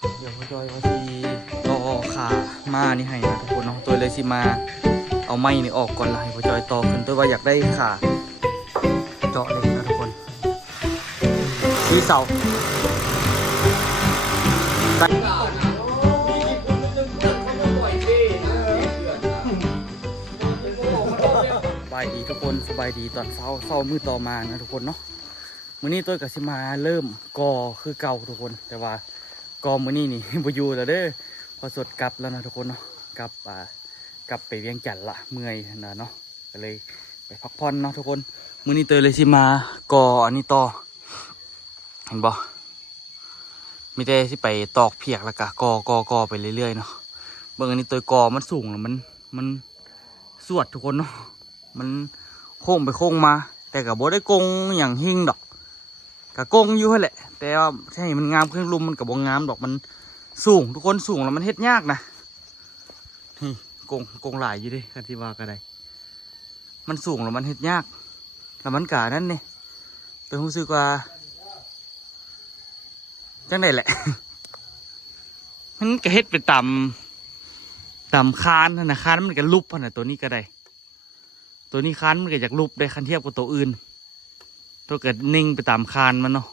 เดี๋ยวพ่อจอยว่าสิต่อขามานี่ให้นะทุกคนเนาะตัวเลยสิมาเอาไม้นี่ออกก่อนละให้พ่อจอยต่อขึ้นตัวว่าอยากได้ขาเจาะเลยนะทุกคนที่เสาสบายดีทุกคนสบายดีตอนเช้ามือต่อมานะทุกคนเนาะมื้อนี้ตัวกับสิมาเริ่มกอคือเก่าทุกคนแต่ว่ากอมื้อนี้นี่ บ่อยู่แล้วเด้อพอสดกลับแล้วนะทุกคนเนาะกลับไปเวียงจันทน์ละเมื่อยนะเนาะก็เลยไปพักผ่อนเนาะทุกคนมื้อนี้เตยเลยสิมากออันนี้ต่อเห็นบ่มีแต่สิไปตอกเพียกแล้วก็กอไปเรื่อยๆเนาะเบิ่งอันนี้เตยกอมันสูงแล้วมันสวดทุกคนเนาะมันโค้งไปโค้งมาแต่กับโบได้กงอย่างหิ่งดอกกับกงอยู่แหละแต่ว่าใช่มันงามขึ้นลุมมันกับบงงามดอกมันสูงทุกคนสูงแล้วมันเฮ็ดยากนะนี่กงหลายอยู่ดิคันที่ว่าก็ได้มันสูงแล้วมันเฮ็ดยากแล้วมันกานั่นนี่เป็นรู้สึกว่าจังไดแหละ มันก็เฮ็ดไปตามคานนะคานมันก็ลุบนะตัวนี้ก็ได้ตัวนี้คันมันก็อยากลุบได้คันเทียบกับตัวอื่นตัวเกิดนิ่งไปตามคานมันเนาะ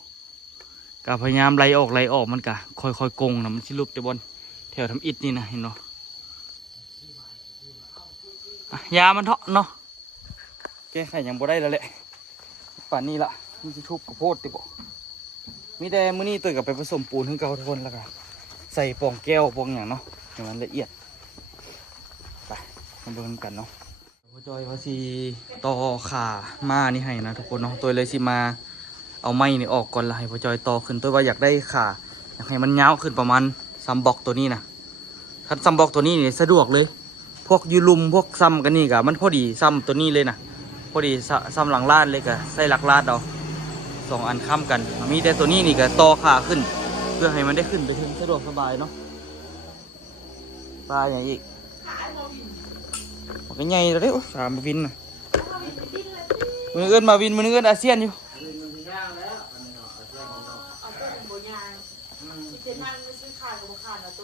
ก็พยายามไล่ออกมันก็ค่อยๆกงนะมันชิลุบแต่บนแถวทำอิฐนี่นะเห็นเนาะยามันเถาะเนาะแก้ไขยังบ่ได้แล้วแหละป่านนี้ละมันจะทุบกระโพดติบ่มีแต่มื้อนี้ตัวกับไปผสมปูนให้เก่าทุกคนแล้วก็ใส่ปองแก้วปองอย่างเนาะให้มันละเอียดไปมาดูกันเนาะพ่อจอยว่าสิต่อขามานี่ให้นะทุกคนเนาะตัวเลยสิมาเอาไม้นี่ออกก่อนละให้พ่อจอยต่อขึ้นตัวว่าอยากได้ขาอยากให้มันยาวขึ้นประมาณซัมบอกตัวนี้นะถ้าซัมบอกตัวนี้นี่สะดวกเลยพวกยูลุมพวกซ้ำกันนี่กะมันพอดีซ้ำตัวนี้เลยนะพอดีซ้ำหลังลาดเลยกะใส่หลักลาดเอา2 อันค้ำกันมีแต่ตัวนี้นี่กะต่อขาขึ้นเพื่อให้มันได้ขึ้นไปถึงสะดวกสบายเนาะปลาอย่างอีกมันก็ใหญ่แล้วเด้อสามวินนะมือเอื้อนมาวินมือเอื้อนอาเซียนอยู่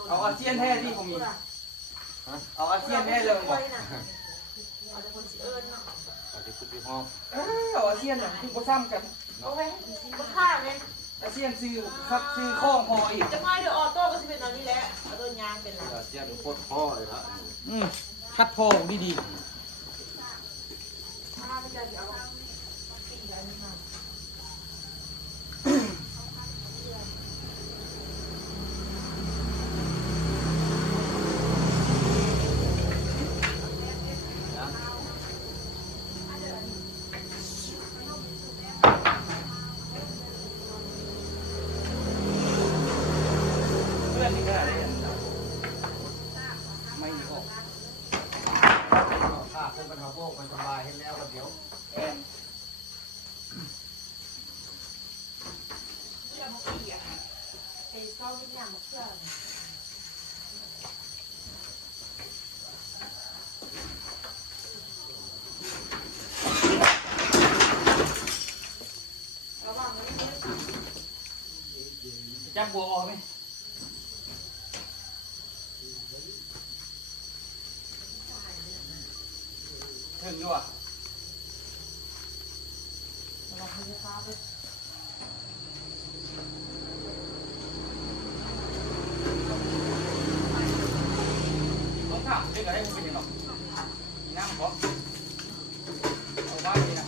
เอาอาเซียนแท้ที่ผมมีเอาอาเซียนแท้เลยบอกเอาอาเซียนอย่างที่เขาซ้ำกันโอเคราคาไหมอาเซียนซื้อครับซื้อข้องพออีกจะไม่เดี๋ยวออโต้ก็จะเป็นตอนนี้แหละออโต้ยางเป็นไรอาเซียนโคตรข้อเลยนะคัดพอดีจับบัวออกไหมถึงด้วยต้องถามเรื่องอะไรมันเป็นยังไงน้ำขอเอาไว้ดีนะ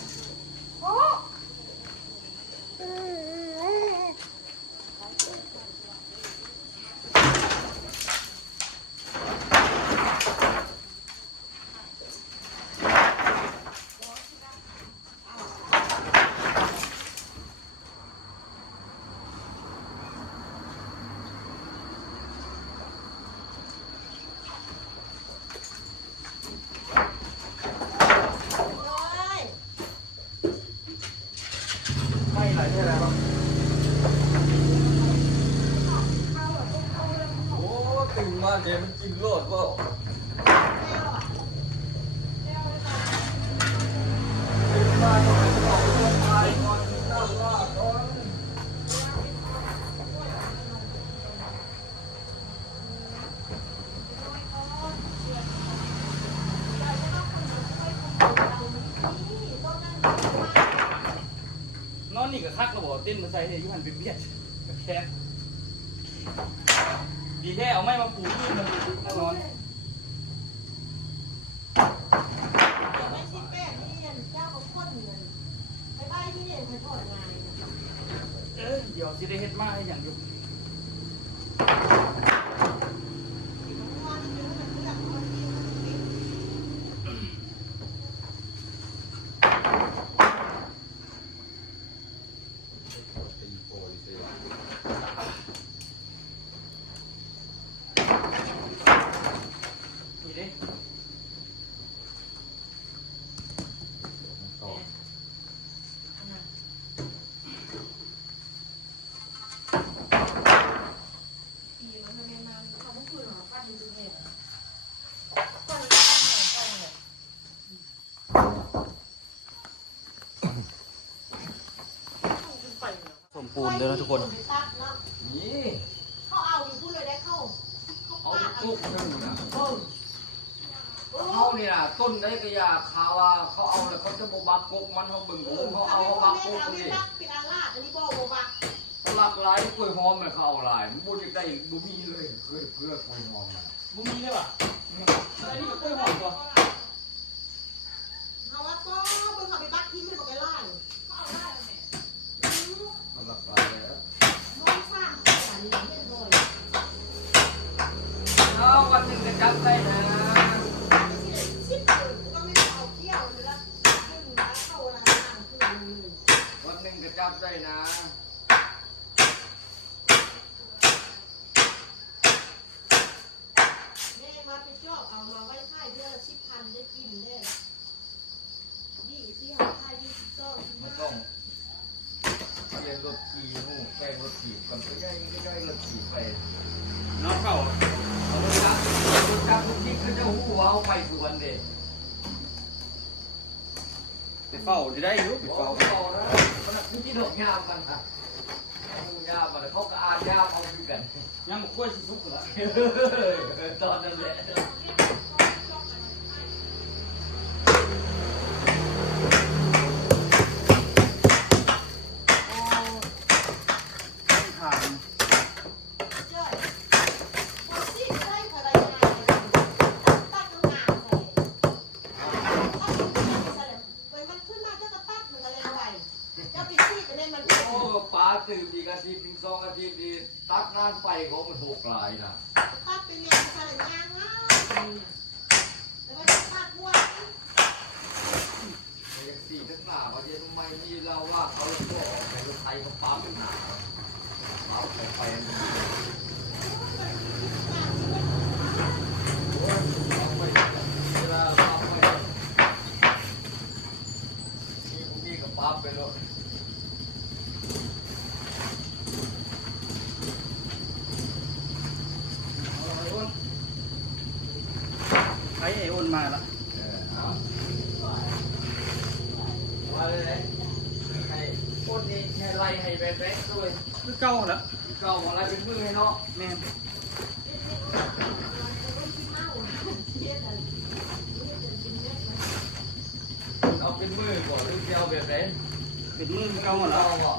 ไม่ไหลใช่ไหมครับโอ้ตึงมากเลยมันกินโลดก็ คักระบอกติ้นมาใส่ให้ยุหันเป็นเบียดแค่ดีแท้เอาไม้มาปูขึ้นมันแน่นอนเดี๋ยวสิได้เฮ็ดมาให้อย่างอยู่สมปูนเลยนะทุกคนนี่เขาเอาอยู่พูดเลยได้เข้า เอาตุกนั่นนะเขานี่นะต้นได้ก็อยากข่าวว่าเขาเอาแล้วเขาจะบบักกุกมันเขาบึงเขาเอาบักกุกนี่ เป็นอาลาดอันนี้บ่บัก หลักหลายกล้วยหอมเลยเขาเอาหลายมันบุญได้บุมีเลยเพื่อกล้วยหอม บุมีเลยป่ะอันนี้ก็กล้วยหอมตัว เอาว่าก็เบิ่งเขาไปบักทิ้งมันบอกไปล่าเขาเอาล่าเนี่ย หลักหลายแล้ว น้องสร้างอันนี้ไม่ได้เลย เอาวันหนึ่งจะจับได้นะ ชิดก็ไม่ได้เอาเที่ยวเลยละขึ้นมาเข้าร้านอาหารคือ วันหนึ่งจะจับได้นะ แม่มาไปชอบเอามาไว้ค่ายเพื่อ10,000ได้กินได้ยี่ที่หาค่าย22 มันต้องเรียนรถขี่หูแป้งรถขี่กันก็ย่อยรถขี่ไป น้องเก่า เอารถจักรทุกทีก็จะหูว่าเอาไปสวนเด็ ไปเฝ้าได้อยู่ไป เฝ้า เฝ้า นะมันคือที่ดอกยามมันอ่ะยามมันเขาก็อ่านยามเอาคือกัน ยังกล้วยสิสุกเหรอ ตอนนั้นแหละ ทาง จ้อยพอสิได้ภรรยาตัดน้ำหนักเลยมันขึ้นมาเจ้าก็ตัดมันอะไรไว้เจ้าปีซี่จะได้มัน โอ้ป้าตื่นอีกอาทิตย์ถึง2 อาทิตย์ดีตักงานไปก็มันถูกหลายนะ ตัดเป็นเรียนภรรยาง่ายแล้วก็ตัดด้วย ไอ้ยังสี่ทั้งหน้าประเทศทำไมมีเราว่าเขาก็ออกไปรถไทยเขาปั๊มหนาปั๊มไปเวลาปั๊มไปมีกับปั๊มไปเลย ใช้ไอ้อ้นมาละ มาเลยให้คนนี้ให้ไล่ให้แบกด้วย คือเก่าละ เก่าอะไรเป็นมือให้เนาะ แม่น เอาเป็นมือก่อนหรือจะเอาแบบไหน เป็นมือเก่าหมดแล้ เอา ว บ่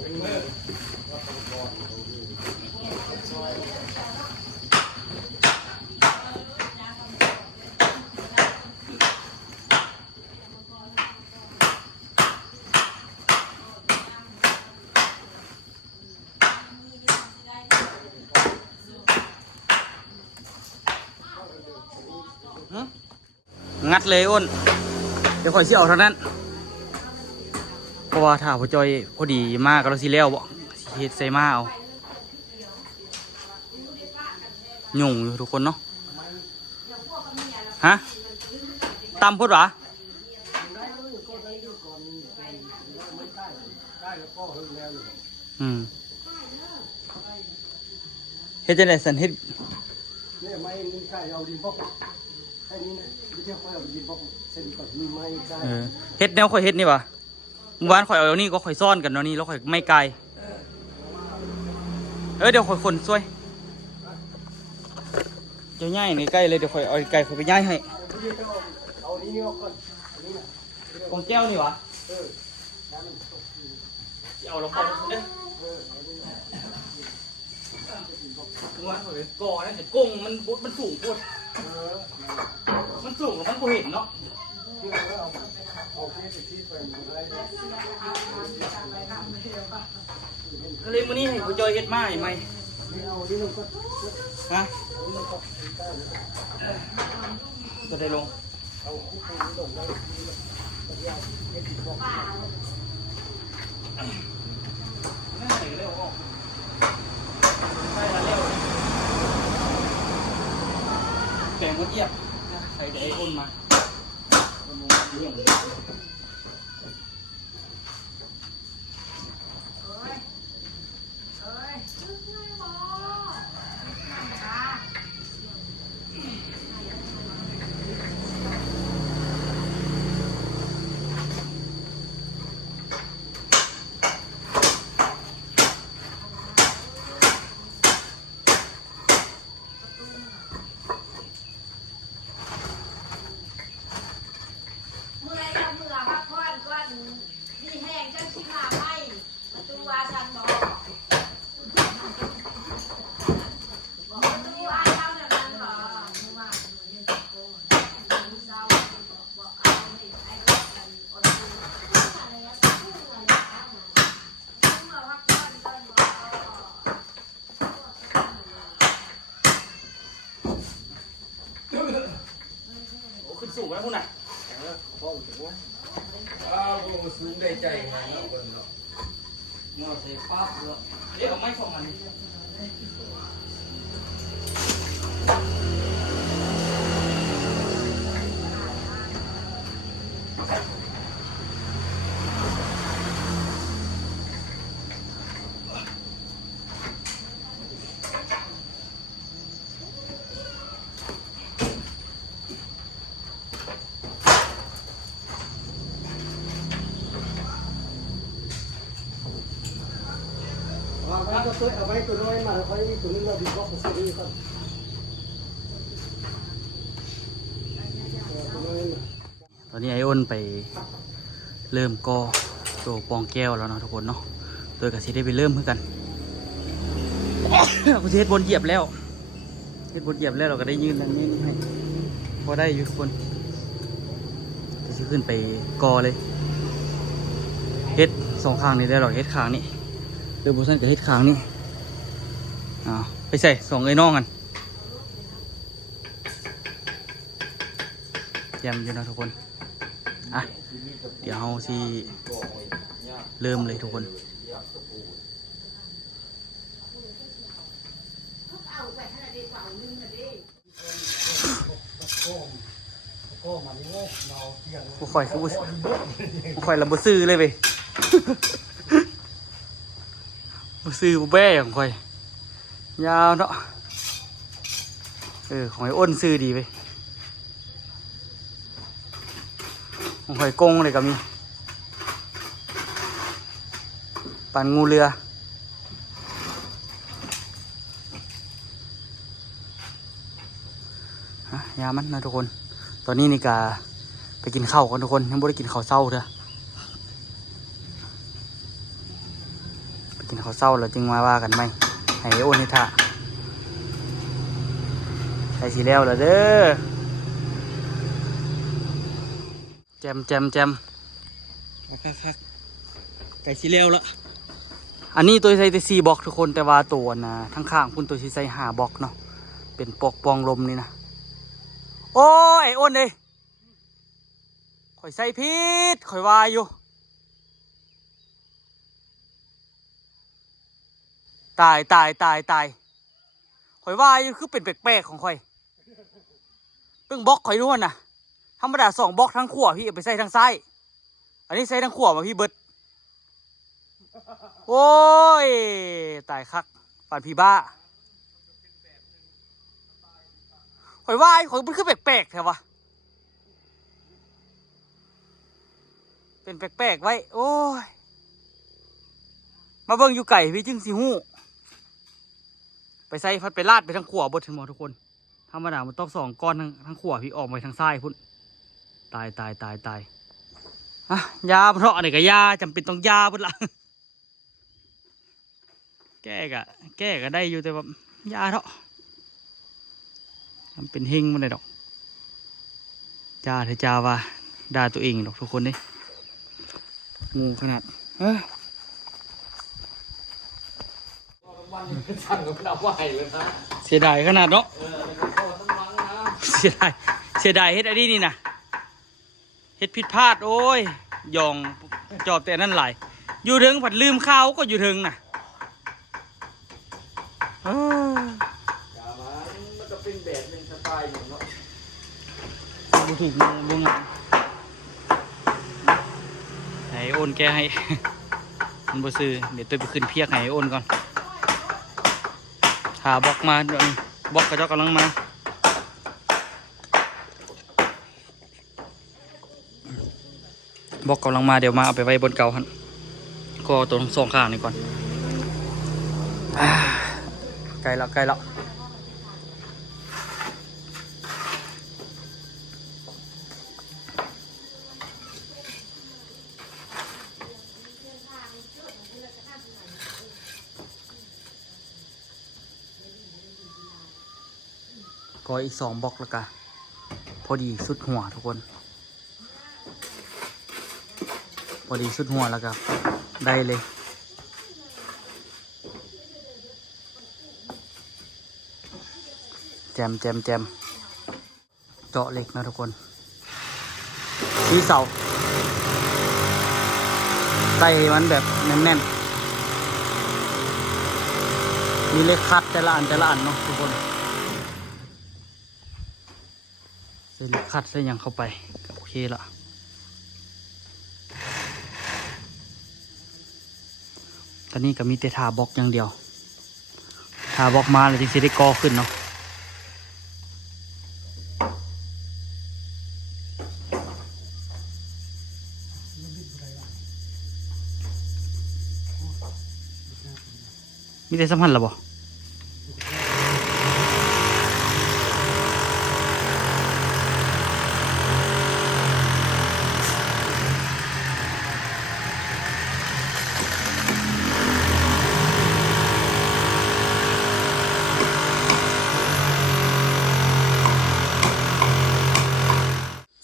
เป็นมือ งัดเลยอ้นเดี๋ยวคอยสิเอาเท่านั้นเพราะว่าถ้าพ่อจอยพอดีมากก็เราสิแล้วบ่สิเฮ็ดใส่มาเอาหยุ่งอยู่ทุกคนเนาะฮะตำพุดหรอเฮ็ดจังได๋สันเฮ็ด เนี่ยไม้มันใกล้เอาดินบล็อกแค่นี้นะไม่ใช่ค่อยเอาดินบล็อกเส้นก่อนมีไม้ใกล้ เฮ็ดแนวข่อยเฮ็ดนี่วะเมื่อวานข่อยเอานี่ก็ข่อยซ่อนกันเนาะนี่แล้วข่อยไม่ไกลเดี๋ยวข่อยคนช่วยเจ้าย่ายในใกล้เลยเดี๋ยวข่อยเอาไก่ข่อยไปย่ายให้ เอานี้นี่ออกก่อนอันนี้นะ โ ของแก้วนี่วะ เออน้ำมันตก เอาเราเข้าเด้อ เออเอาดิ ว่าก่อนะแต่กุ้งมันสูงโคตร เออ มันสูงแล้วมันบ่เห็นเนาะ ที่เราเอาเฟซที่ไปอะไรเนี่ย ก็เลยมื้อนี้ให้ผู้จอยเฮ็ดมาให้ไหม นี่เอานี่ลงก็ ฮะ นี่ลงก็ได้เลย จะได้ลง เอาคู่นี้ลงแล้วนี่ยาวให้ติดบล็อก ไม่ได้เร็วออกใช่แล้วเร็วแกงมดเยียบใส่ไอ้อ้นมาเรื่องเลย เมื่อยแล้วเมื่อพักผ่อนก่อนมีแห้งจังสิมาไหมมาดูว่าฉันบอกมาดูว่าเจ้าเนี่ยมันบอกเมื่อวานเมื่อเช้าบอกเอาให้ไอ้กันอดดูอะไรอะพูดอะไรอะเมื่อพักผ่อนก่อนบอก โอ้ขึ้นสูงแล้วพุ่นน่ะ พ่อถึงว่า อ้าวบ่สูงได้ใจมาเนาะเบิ่งเนาะเนาะใส่ปั๊บเนาะ เดี๋ยวเอาไม้ส่งมัน เอาไว้ตัวน้อยมาแล้วค่อยตัวนึงเราดีบล็อกของตัวนี้ก่อนตัวน้อย ตอนนี้ไอ้อ้นไปเริ่มก่อตัวปองแก้วแล้วเนาะทุกคนเนาะโดยกสิได้ไปเริ่มเพื่อกัน กูจะเฮ็ดบนเหยียบแล้วเฮ็ดบนเหยียบแล้วเราก็ได้ยืนทางนี้ให้พอได้อยู่ทุกคนจะขึ้นไปก่อเลยเฮ็ดสองข้างนี่ได้หรอกเฮ็ดข้างนี้เริ่มโบสันกับเฮ็ดข้างนี้ไปใส่สองไอ้น้องกันเตรียมอยู่นะทุกคนอ่ะเดี๋ยวเราสิเริ่มเลยทุกคน ก็มันโง่เราเที่ยง กูคอยกูคอยระบบซื้อเลยไป บ่ซื้อบ่แบ่ของคอยยาวเนาะของไอ้อ้นซื้อดีไปของคอยกงเลยก็มีปั่นงูเรือยามันนะทุกคนตอนนี้นี่กาไปกินข้าวกันทุกคนยังไม่ได้กินข้าวเช้าเด้อไปกินข้าวเช้าแล้วจึงมาว่ากันไหมให้โอนให้ท่าใส่สีแล้วเหรอเด้อแจมคักไก่สีแล้วละอันนี้ตัวใส่แต่4 บล็อกทุกคนแต่ว่าตัวนะทั้งข้างพุ่นตัวที่ใส่5 บล็อกเนาะเป็นปอกปองลมนี่นะโอ้ยอ้นเลยข่อยใส่พิษข่อยวายอยู่ตายข่อยวายอยู่คือเป็นแปลกๆของข่อยเพิ่งบล็อกข่อยด้วยนะธรรมดา2 บล็อกทั้งขวพี่เอาไปใส่ทางซ้ายอันนี้ใส่ทางขวมาพี่เบิดโอ้ยตายคักป่านพี่บ้าข่อยวายข่อยมันคือแปลกๆแถววะเป็นแปลกๆไว้โอ้ยมาเบิ่งอยู่ไก่พี่จึงสิหู้ไปใส่พัดไปลาดไปทางขวาบดถึงหมดทุกคนธรรมดามันต้อง2 ก้อนทางขวาพี่ออกไปทางซ้ายพุ่นตาย อ่ะยาเพราะอะไรก็ยาจำเป็นต้องยาพุ่นละแก้ก็ได้อยู่แต่ว่ายาเถอะมันเป็นเฮงมันเลยดอกจ้าเถอะจ้าว่าด่าตัวเองดอกทุกคนนี่งูขนาดวันนี้สั่งกับเราไหวเลยนะ เสียดายขนาดเนาะ ต้องวังนะ เสียดายเฮ็ดไอ้นี่นะเฮ็ดผิดพลาดโอ้ยยองจอบแต่นั่นหลายอยู่ถึงผัดลืมข้าวก็อยู่ถึงน่ะเอ้อ อย่ามันจะเป็นแบบหนึ่งสไตล์หนึ่งเนาะ บุถูกบุงงานให้โอนแกให้ มันบ่ซื้อเดี๋ยวตัวไปขึ้นเพียกให้โอนก่อนหาบล็อกมาเดี๋ยวนี้บล็อกกระเจ้ากำลังมาบล็อกกำลังมาเดี๋ยวมาเอาไปไว้บนเก่าฮันก็เอาตัวสองข้างนี่ก่อนใกล้แล้วก็อีก2บล็อกแล้วกันพอดีสุดหัวทุกคนพอดีสุดหัวแล้วครับได้เลยแจมเจาะเหล็กนะทุกคนสีเสาใส่มันแบบแน่นๆมีเหล็กคัดแต่ละอันเนาะทุกคนใส่เหล็กคัดใส่ยังเข้าไปก็โอเคละตอนนี้ก็มีแต่ทาบล็อกอย่างเดียวทาบล็อกมาแล้วจึงจะได้ก่อขึ้นเนาะมีแต่สัมพันธ์หรอบ่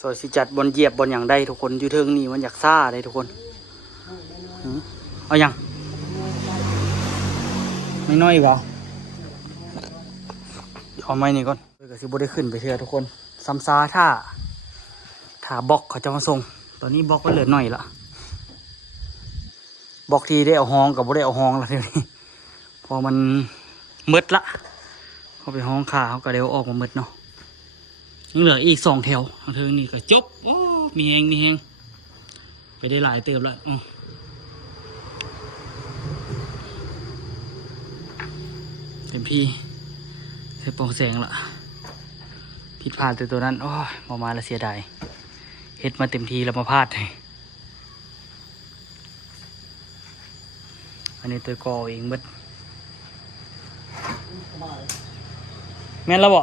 สวยสิจัดบนเหยียบบนอย่างใดทุกคนอยู่เทิงนี่มันอยากซ่าเลยทุกคนเอาอย่างไม่น้อยอีกเหรอเอาไม้นี่ก่อนเดี๋ยวก็สิบ่ได้ขึ้นไปเชื่อทุกคนซ้ำซาถ้าบล็อกเขาจะมาส่งตอนนี้บล็อกมันเหลือหน่อยละบล็อกทีได้เอาห้องกับบ่ได้เอาห้องละเดี๋ยวนี้พอมันมืดละเขาไปห้องขาเขาก็เดี๋ยวออกมามืดเนาะยังเหลืออีก2 แถวเทิงนี่ก็จบโอ้มีแหงไปได้หลายเติบแล้วเต็มที่ใส่ปองแสงละผิดพลาดตัวนั้นโอ้ยมาแล้วเสียดายเฮ็ดมาเต็มทีแล้วมาพลาดอันนี้ตัวกอเองเบิดแม่นแล้วบ่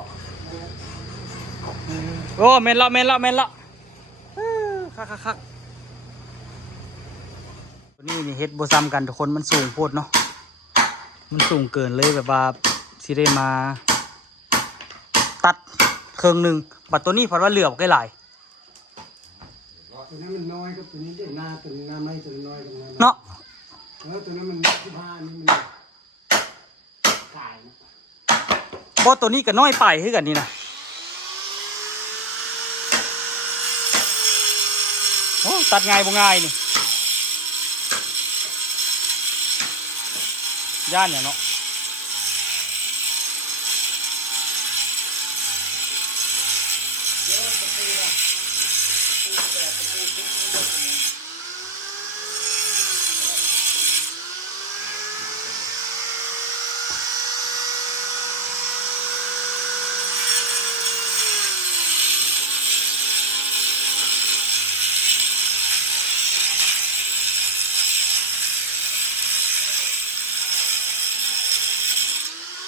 โอ้แม่นละคักตัวนี้นี่เฮ็ดบ่ซ้ำกันทุกคนมันสูงโพดเนาะมันสูงเกินเลยแบบว่าสิได้มาตัดเครื่องหนึ่งบัดตัวนี้เพราะว่าเหลือบใกล้หลาย ตัวนี้มันน้อยครับตัวนี้ได้หน้าตัวนี้หน้าไม้ตัวนี้น้อยตรงนั้น เนาะ ตัวนั้นมัน15นี่มันกาย บ่ตัวนี้ก็น้อยไปคือกันนี่นะโอ้ตัดง่ายบ่ง่ายนี่ย่านอย่างเนาะ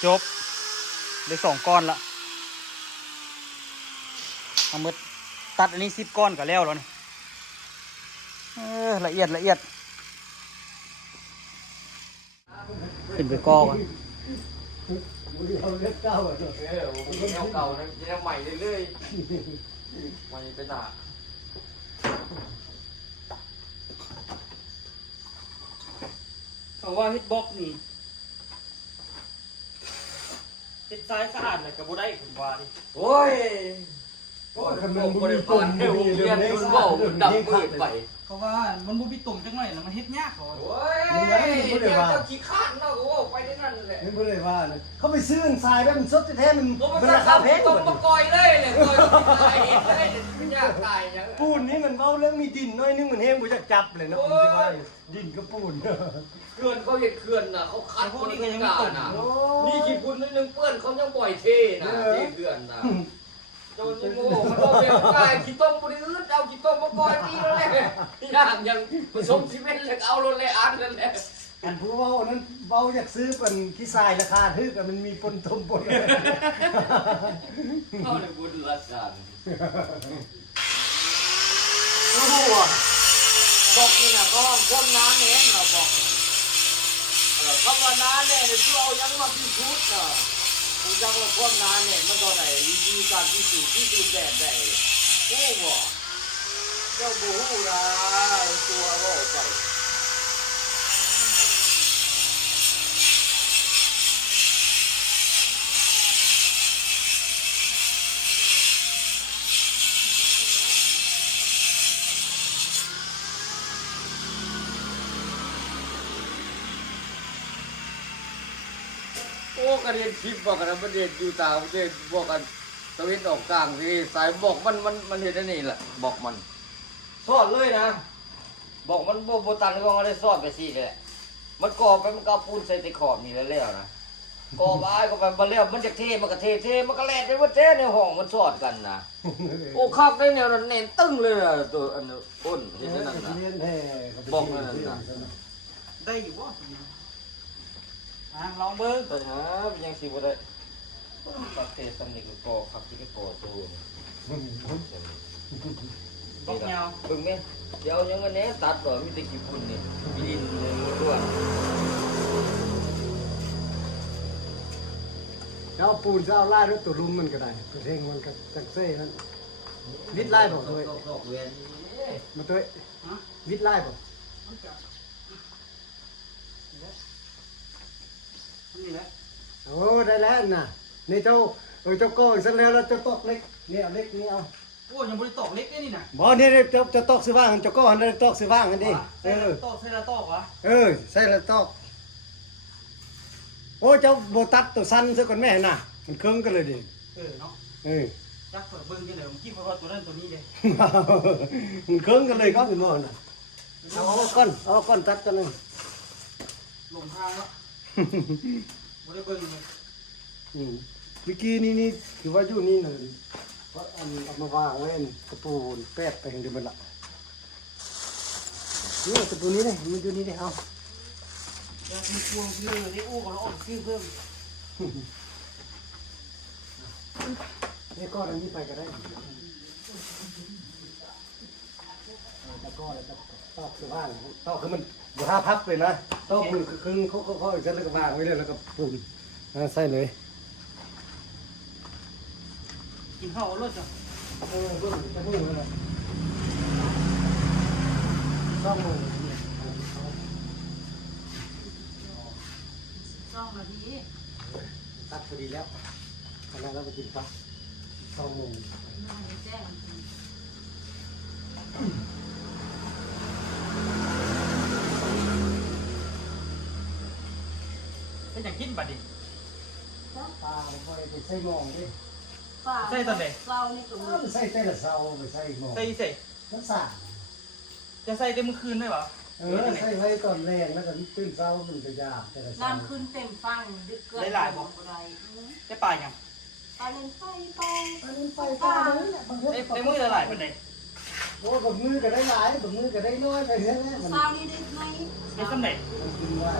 จบได้2 ก้อนละเอาหมดตัดอันนี้10 ก้อนก็แล้วนี่ ละเอียดขึ้นไปกอก่อน มึงเอาเล็กเก้าอ่ะเนาะ ผมแนวเก่านะแนวใหม่เรื่อยๆใหม่ไปหนา เขาว่าเฮ็ดบล็อกนี่เฮ็ดซ้ายสะอาดเลยกับบ่ได้ผมว่าดิ โอ้ยโอ้ยผมบริพารให้ผมเรียนคุณบอกดับมืดไป เขาว่ามันบ่มีตุ่มจังหน่อยแล้วมันเฮ็ดยากเขา โอ้ยเดี๋ยวจะขี้ข้านเนาะก็ว่าไปได้นั่นแหละ ไม่พูดเลยว่านะเขาไปซื้อทรายแล้วมันสดแท้ๆมัน ตัวมัน รา รา คา คา แพ แพ ง ง ก ตัว ว่า มันกอยเลยเนี่ยกอยตายเลยมันยากตายยัง ปูนนี่มันเบาเรื่องมีดินน้อยนึงมันแห้งบ่อยากจับเลยนะผมจะว่าดินก็ปูน เขื่อนเขาเห็นเขื่อนน่ะเขาคัดพวกนี้ก็ยังไม่ตกน่ะนี่กี่ปุ่นนิดนึงเปื้อนเขายังปล่อยเทน่ะเทเขื่อนน่ะจนโง่มันก็เบี้ยวตายขี้ต้มบริอื้นเอาขี้ต้มมากอยตีแล้วแหละย่างยังผสมซีเมนต์เลยเอาลงเลยอันนั่นแหละ อันผู้เว้านั้นเว้าอยากซื้อเป็นขี้ทรายราคาทึกมันมีปนทมปน เอาเลยบุญละสันโอ้โหบอกนี่นะก็ก้มน้ำเน้นเราบอกคำว่าน้ำเนี่ยคือเอายังมาพิสูจน์นะกูจะว่าก้มน้ำเนี่ยมันตอนไหนวิธีการพิสูจน์แบบใดโอ้โหเจ้าบูฮูนะตัวว่าไป โอ้กระเด็นคลิปบอกกันนะประเด็นอยู่ต่างประเทศบอกกันตะเวนออกกลางที่สายบอกมันเห็นอันนี้แหละบอกมันสอดเลยนะ บอกมันโบตันก็มาได้สอดไปสิแหละมันก่อไปมันก็ปูนใส่ตะขอบนี่แล้วนะก่อไปก็ไปมาแล้วมันจะเทมันก็เทมันก็แล่นไปว่าเทในห้องมันสอดกันนะโอ้คักได้แนวนั้นแน่นตึ้งเลยนะตัวอันอ้นเห็นนั่นนะ บอกเลยนะ ได้อยู่บ่ลองเบิ่ง แต่ฮะเป็นยังสิบ่ได้ปักเทสำนึกก็ขับที่ก็ก่อตัวนี่ บล็อกยาว เบิ่งแม่เดี๋ยวยังอันนี้ตัดก่อนมีแต่กี่ปุ่นนี่มีดินเลยหมดด้วย เจ้าปูนเจ้าไล่ด้วยตัวรุมมันก็ได้ตัวเท่งมันก็จังเซ่นั่นวิทย์ไล่บอกด้วย ก็เวียน มาด้วยวิทย์ไล่บอก นี่แหละ โอ้ได้แล้วน่ะนี่เจ้าเจ้าก้อนเสร็จแล้วเจ้าตอกเล็กเนี่ยเล็กนี่เอา โอ้ยังบ่ได้ตอกเล็กนี่น่ะ บ่นี่เจ้าตอกซื้อว่างเจ้าก้อนตอกซื้อว่างกันดิตอกใส่ละตอกวะ ใส่แล้วตอกโอ้เจ้าโบตัดตัวสั้นซะก่อนแม่น่ะมันเครื่องกันเลยดิ เนาะ จักเปิดเบิ่งจังได๋เมื่อกี้เพราะว่าตัวนั้นตัวนี้เด้ มันเครื่องกันเลยก็เป็นหม้อน่ะเอาก้อนตัดกันเลย หลงทางแล้วบ่ได้เบิ่งเลย เมื่อกี้นี่คือว่าอยู่นี่น่ะเพราะอันเอามาวางไว้กระปูนแป๊บไปเดี๋ยวมันละนี่กระปูนี้เลยมันอยู่นี่เลยเอา อยากมีพวงซื้อได้อู้ก็ออกซื้อเพิ่ม นี่ก้อนอันนี้ไปก็ได้แล้วก็ตอกคือว่างตอกคือมันบุท่าพับเลยนะตอกมันคือเขาอีกเส้นแล้วก็วางไว้เลยแล้วก็ปูนใส่เลย กินข้าวรสจ้ะ เบิ่งจะเบิ่งเลยต้องมือ จ้องมาดี ตัดพอดีแล้วขณะเราไปกินปั๊บต้องมือ มาแจ้ง เป็นอย่างกินบัดดิ ปลาไปใส่หม้อดิ เศร้านี่ตัว ไปใส่แต่ละเสาไปใส่หม้อ ใส่ น้ำสา จะใส่เต็มคืนได้ป่ะ ใส่ไว้ก่อนแรงแล้วก็ตื่นเช้ามันจะยากแต่ละเช้า น้ำขึ้นเต็มฟังดึกเกิน ได้ปลาอย่าง ไปเล่นไฟไป อันนี้ไฟฟ้าเลยแหละบางที ในมือละลายเป็นไง โอ้แบบมือก็ได้หลายแบบมือก็ได้น้อยไปเรื่อยๆมัน เศร้านี่ได้ไหม เป็นสำเร็จ กินได้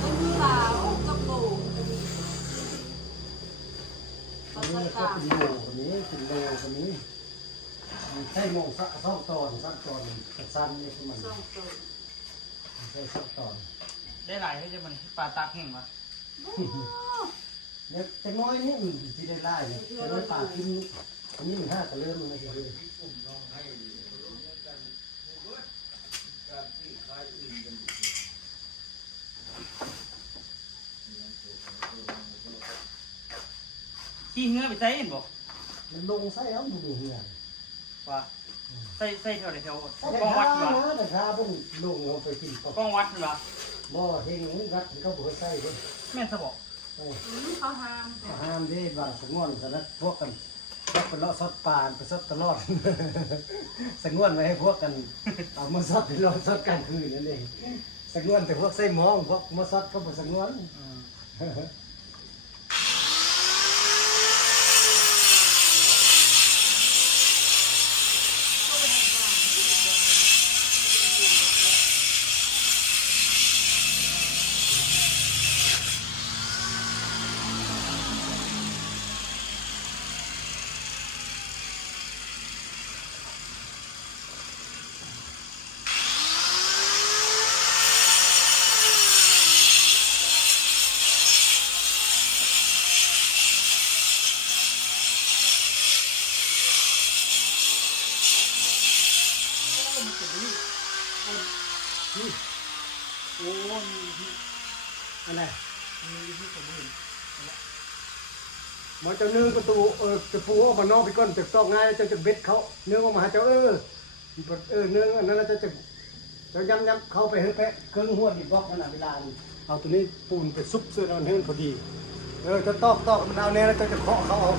ไม่มีลาวกับโบ อันนี้ก็กินโลคนนี้กินโลคนนี้ ใช่โมงสักสองตอนสั้นนี่คือมัน ส่งตัว ใช่สักตอน ได้หลายให้ได้มันปลาตากแห้งมา เนี่ยแต่น้อยนี่ที่ได้ไล่เนี่ยแต่น้อยปากกินอันนี้มันห้าก็เริ่มมันไม่ใช่เลย ขี้เหือไปใส่เห็นบอก มันลงไส้เอาดูดีเหี้ย ว่าใส่แถวไหนแถว แต่ กองวัด ข้า เหรอ นะแต่ข้าเพิ่งลงเอาไปกินต่อก องวัดเหรอ บ่เฮงรัดมันก็บ่ใส่เด้ แม่นสบอก เขาห้าม ห้ามได้บางสงวนสนัดพวกกันพวกเป็นเลาะซดปานไปซดตลอด สงวนไว้ให้พวกกันเอามาซดไปเลาะซดกลางคืนนั่นเองสงวนแต่พวกใส่หมองพวกมาซดก็บ่สงวน โอ้มี อะไร ที่ผมเห็น หมอเจ้าเนื้อประตูจะปูออกมานอกไปก่อนจะต้องง่ายจะเบ็ดเขาเนื้อออกมาหาเจ้าเนื้ออันนั้นจะย้ำเข้าไปให้แพะเครื่องหัวดิบล็อกขนาดเวลาเอาตัวนี้ปูนไปซุปเสื้อเอาเนื้อพอดีจะตอกมันเอาแน่แล้วจะเคาะเขาเอา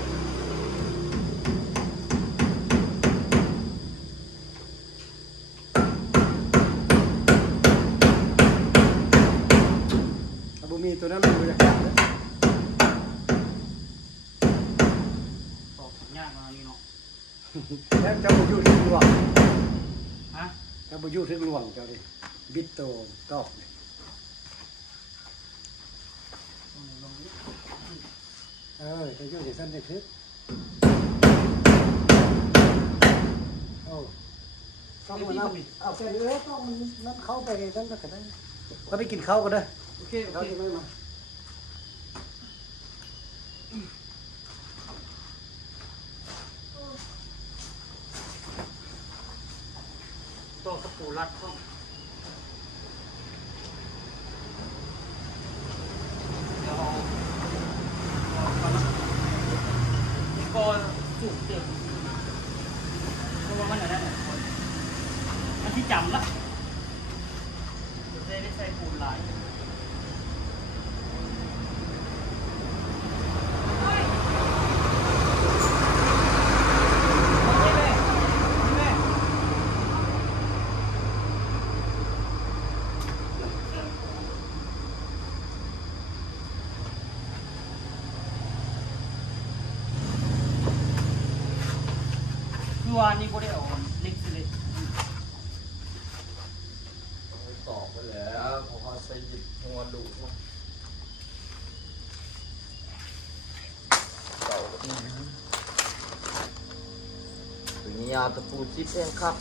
บุมีตัวนั้นมันอยู่ในกลาง ตอกยากมานี่เนาะ แล้วเจ้าบุยูถึงหลวง ฮะ เจ้าบุยูถึงหลวงเจ้าดิบิดโตตอกจะอยู่ในสั้นเด็กขึ้นต้องมันเอาเส้นเล็กต้องมันนั่นเข้าไปนั่นก็ได้ก็ไปกินข้าวก็ได้ โอเค เขาจะไม่มา ตอกตะปูรัดเข้าเดี๋ยวก็สูบเต็มเพราะว่ามันอะไรมันที่จำละได้ใส่ปูนหลาย คือวานนี้ก็ได้เอาเล็กเลย ตอกไปแล้วพอเขาใส่หยิบหัวดุเก่าแบบนี้ถึงยาตะปูจิ๊บเองครับ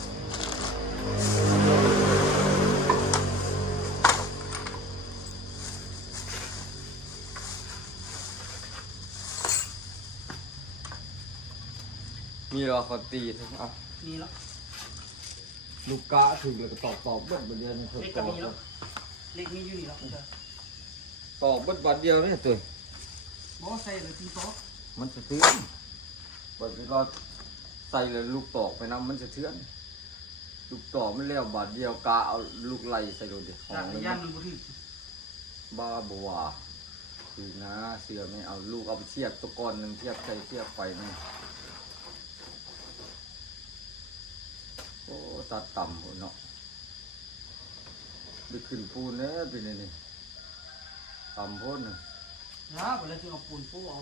มีรอเขาตีทั้งอ่ะ นี่แล้ว ลูกกะถึงเลยก็ตอกเบิดบัดเดียวนี่ เล็กก็มีแล้วเล็กมีอยู่นี่แล้ว ตอกเบิดบัดเดียวนี่ตัว บอกว่าใส่เลยทิ้งโต๊ะ มันสะเทือนบัดนี้ก็ใส่เลยลูกตอกไปน้ำมันสะเทือนลูกตอกมันแล้วบาดเดียวกะเอาลูกไหลใส่โดนเดียวขอ จาก งมัน ย่านมันบุตร บ้าบัวคือนะเสือไม่เอาลูกเอาไปเทียบตัวก้อนหนึ่งเทียบใส่เทียบไปนี่โอ้ตัดต่ำหัวเนาะไปขึ้นปูนเนี่ยเป็นไงนี่ต่ำโพ้นน่ะ นะเวลาที่เอาปูนปูเอา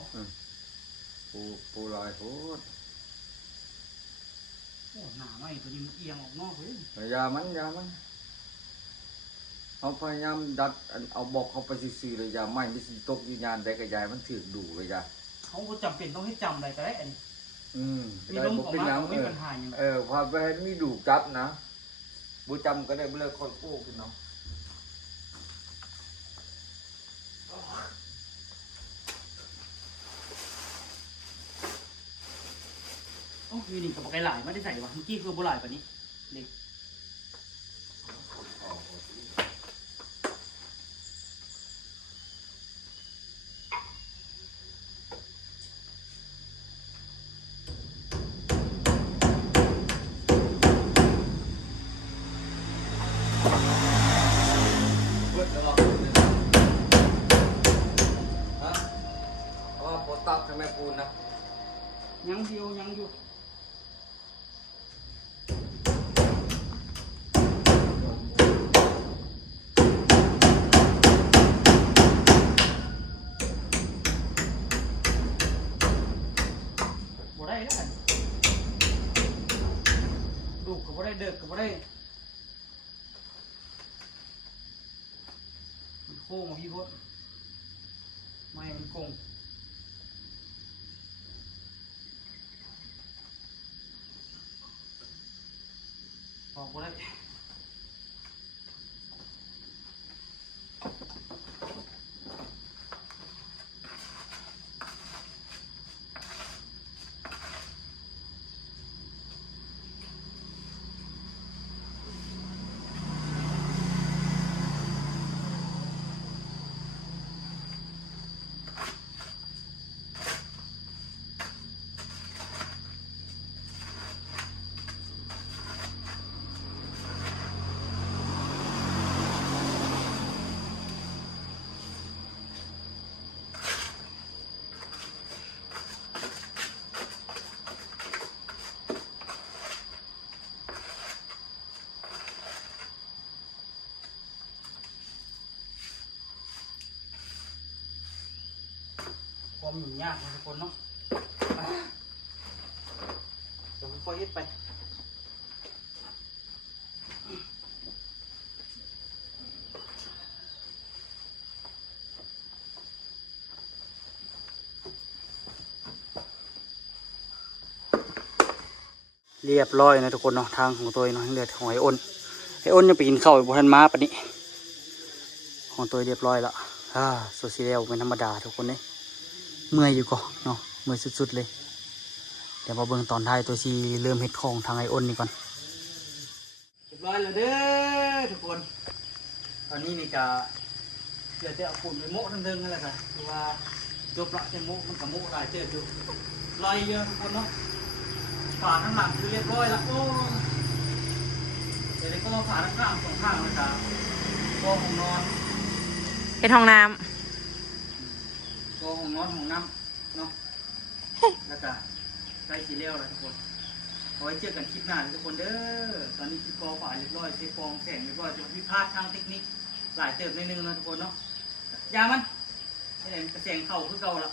ปูลายโพ้น โอ้หนาไม่ตัวนี้มันเอียงออกนอกเลย ยามันเขาพยายามดัดเอาบอกเขาไปซื่อๆเลยยาไม่มีสิตกอยู่ยานใดกับยายมันถือดูเลยยา เขาก็จำเป็นต้องให้จำอะไรก็ได้อันนี้ มีลมของมันก็มีปัญหาอย่าง พอไปให้มีดูจับนะบูจำก็ได้เมื่อคนกู้ขึ้นเนาะ โอ้ยนี่กับไก่หลายไม่ได้ใส่วะเมื่อกี้คือโบราณกว่านี้เล็กเบิดแล้วฮะเพราะว่าพอตักทำไมปูนนะ ยังเดียวยังอยู่บ่ได้แล้วดูก็บ่ได้เดิกก็บ่ได้มันโค้งมาพี่พดไม่มันโกงออกบ่ได้ความยุ่งยากนะทุกคนเนาะเดี๋ยวค่อยๆเฮ็ดไปเรียบร้อยนะทุกคนเนาะทางของตัวเนาะเหลือของไอ้อ้นยังไปกินข้าวอยู่บนทันม้าปะนี้ของตัวเรียบร้อยแล้วโซเชียลเป็นธรรมดาทุกคนเนี่ยเมื่อยอยู่ก่อนเนาะเมื่อยสุดๆเลยเดี๋ยวมาเบิ่งตอนท้ายตัวชีเริ่มเฮ็ดของทางไอ้อ้นนี่ก่อนเรียบร้อยแล้วเด้อทุกคนตอนนี้นี่จะเดี๋ยวจะเอาฝุ่นไปโม้ทั้งเดิงนั่นแหละค่ะเพราะว่าจบละจะโม้มันกับโม้หลายเจออยู่ลอยเยอะทุกคนเนาะฝาทั้งหลังคือเรียบร้อยแล้วโอ้เดี๋ยวก็ฝาทั้งข้างสองข้างนะครับตัวของนอน เป็นห้องน้ ตัวของนอนของน้ำเนาะ แล้วก็ใส่สีเลี้ยวแล้วทุกคนเอาไว้เจอกันคลิปหน้าทุกคนเด้อตอนนี้คือกอฝาเรียบร้อยเซฟองแข็งเรียบร้อยจะพิพาททางเทคนิคหลายเติบในนึงนะทุกคนเนาะยามันนี่แหละกระแสงเข่าคือเก่าละ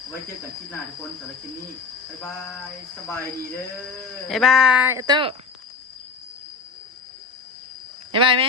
เอาไว้เจอกันคลิปหน้าทุกคนสำหรับคลิปนี้บ๊ายบายสบายดีเด้อ ำบ๊ายบายเต้บ๊ายบายไหม